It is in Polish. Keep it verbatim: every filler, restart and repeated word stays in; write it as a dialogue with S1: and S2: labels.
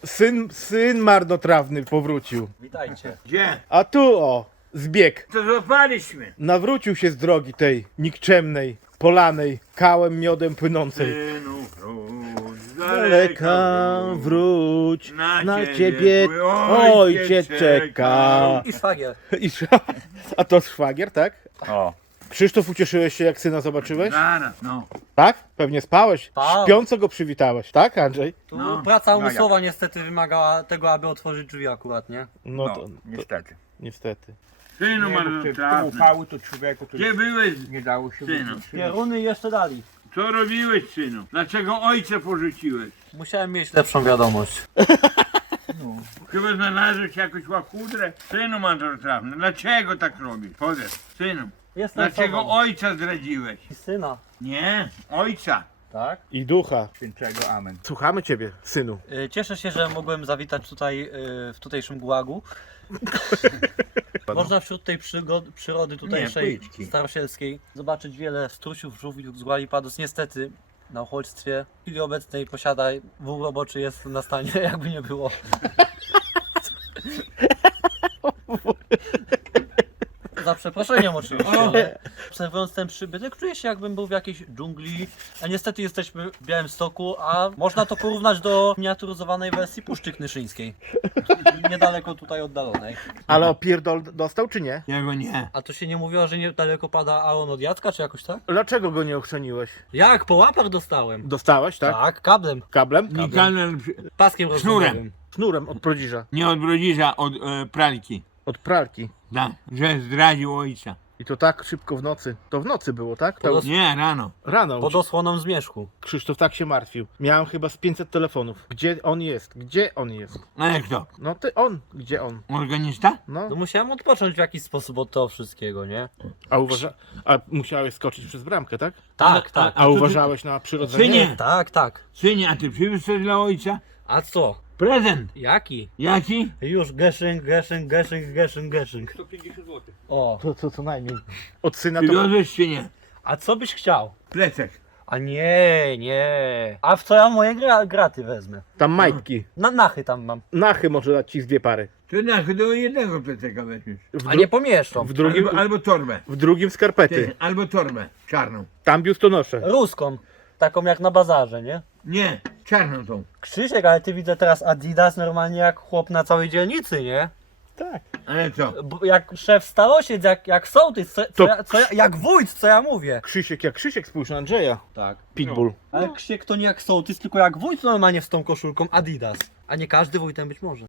S1: Syn, syn marnotrawny powrócił.
S2: Witajcie.
S3: Gdzie?
S1: A tu o, zbieg.
S3: To złapaliśmy.
S1: Nawrócił się z drogi tej nikczemnej, polanej, kałem miodem płynącej.
S3: Synu, wróć, z
S1: Daleka wróć,
S3: Na
S1: na
S3: ciebie
S1: ciebie
S3: twój ojciec
S1: ojciec czeka.
S2: I szwagier.
S1: I sz- A to szwagier, tak?
S3: O,
S1: Krzysztof, ucieszyłeś się jak syna zobaczyłeś?
S3: zaraz, no.
S1: Tak? Pewnie spałeś?
S2: Spał.
S1: Śpiąco go przywitałeś, tak Andrzej?
S2: Tu
S3: No,
S2: praca
S3: no jak?
S2: umysłowa niestety wymagała tego, aby otworzyć drzwi akurat, nie?
S1: No,
S3: No,
S1: to, to
S3: niestety.
S1: niestety.
S3: Synu
S4: Nie, bo te
S3: marnotrawny.
S4: ufały to człowieku to
S3: Gdzie byłeś?
S4: nie dało się
S3: Synu.
S4: wytrzymać.
S2: Pieruny jeszcze dali.
S3: Co robiłeś, synu? Dlaczego ojca porzuciłeś?
S2: Musiałem mieć lepszą wiadomość.
S3: Chyba znalazłeś jakąś łachudrę? Synu marnotrawny, dlaczego tak robisz? Powiedz, synu.
S2: Jestem
S3: Dlaczego
S2: sobą.
S3: ojca zdradziłeś?
S2: I syna.
S3: Nie, ojca.
S2: Tak?
S1: I ducha.
S4: Świętego amen.
S1: Słuchamy ciebie, synu.
S2: Y, Cieszę się, że mogłem zawitać tutaj y, w tutejszym gułagu. Można wśród tej przygody, przyrody tutejszej
S4: policzki.
S2: starosielskiej zobaczyć wiele strusiów, żółwiów z Gualipadus. Niestety na uchodźstwie w chwili obecnej posiada wół roboczy, jest na stanie, jakby nie było. Za przeproszeniem oczywiście. ale Obserwując ten przybytek, czuję się jakbym był w jakiejś dżungli, a niestety jesteśmy w Białymstoku, a można to porównać do miniaturyzowanej wersji Puszczy Knyszyńskiej. Niedaleko tutaj oddalonej.
S1: Ale opierdol dostał czy nie?
S3: Jego nie.
S2: A to się nie mówiło, że niedaleko pada Aaron od Jacka, czy jakoś tak?
S1: Dlaczego go nie ochrzeniłeś?
S2: Jak? Po łapach dostałem.
S1: Dostałeś, tak?
S2: Tak, kablem.
S1: Kablem?
S3: Nie kanal,
S2: Paskiem
S3: Sznurem.
S2: rozwodowym.
S1: Sznurem od prodziża.
S3: nie od brodziza, od e, pralki.
S1: Od pralki.
S3: Da, że zdradził ojca.
S1: I to tak szybko w nocy. To w nocy było, tak? To
S2: Podos-
S3: Nie, rano.
S1: rano.
S2: Pod osłoną zmierzchu.
S1: Krzysztof tak się martwił. Miałem chyba z pięćset telefonów. Gdzie on jest? Gdzie on jest?
S3: Ale kto?
S1: No ty on. Gdzie on?
S3: Organista?
S1: No.
S2: No musiałem odpocząć w jakiś sposób od tego wszystkiego, nie?
S1: A uważa... A musiałeś skoczyć przez bramkę, tak?
S2: Tak, tak.
S1: A uważałeś na przyrodzenie?
S3: Synie,
S2: Tak, tak.
S3: synie, a ty przywiózł coś dla ojca?
S2: A co?
S3: Prezent.
S2: Jaki?
S3: Jaki?
S2: Już Geszynk, Geszynk, Geszynk, Geszynk, Geszynk.
S4: sto pięćdziesiąt złotych.
S2: O,
S1: To co co najmniej. Od syna to...
S3: Przywiozłeś czy nie?
S2: a co byś chciał?
S3: Plecak.
S2: A nie, nie. A w co ja moje gra graty wezmę?
S1: Tam majtki.
S2: Na nachy tam mam.
S1: Nachy może dać ci z dwie pary.
S3: To na do jednego plecaka weźmiesz.
S1: W,
S2: A
S1: dru...
S2: nie pomieszczą.
S1: w drugim...
S3: Albo, albo torbę.
S1: W drugim skarpety.
S3: Ty, albo torbę. Czarną.
S1: Tam biustonosze.
S2: Ruską. Taką jak na bazarze, nie?
S3: Nie, czarną tą.
S2: Krzysiek, ale ty widzę teraz Adidas normalnie jak chłop na całej dzielnicy, nie?
S1: Tak.
S3: Ale co?
S2: Bo jak szef starosiec, jak, jak sołtys, co, co,
S1: To-
S2: ja, co ja, jak wójt, co ja mówię.
S1: Krzysiek jak Krzysiek, spójrz na Andrzeja.
S2: Tak.
S1: Pitbull.
S2: Ale Krzysiek to nie jak sołtys, tylko jak wójt normalnie z tą koszulką Adidas. A nie każdy wójtem być może.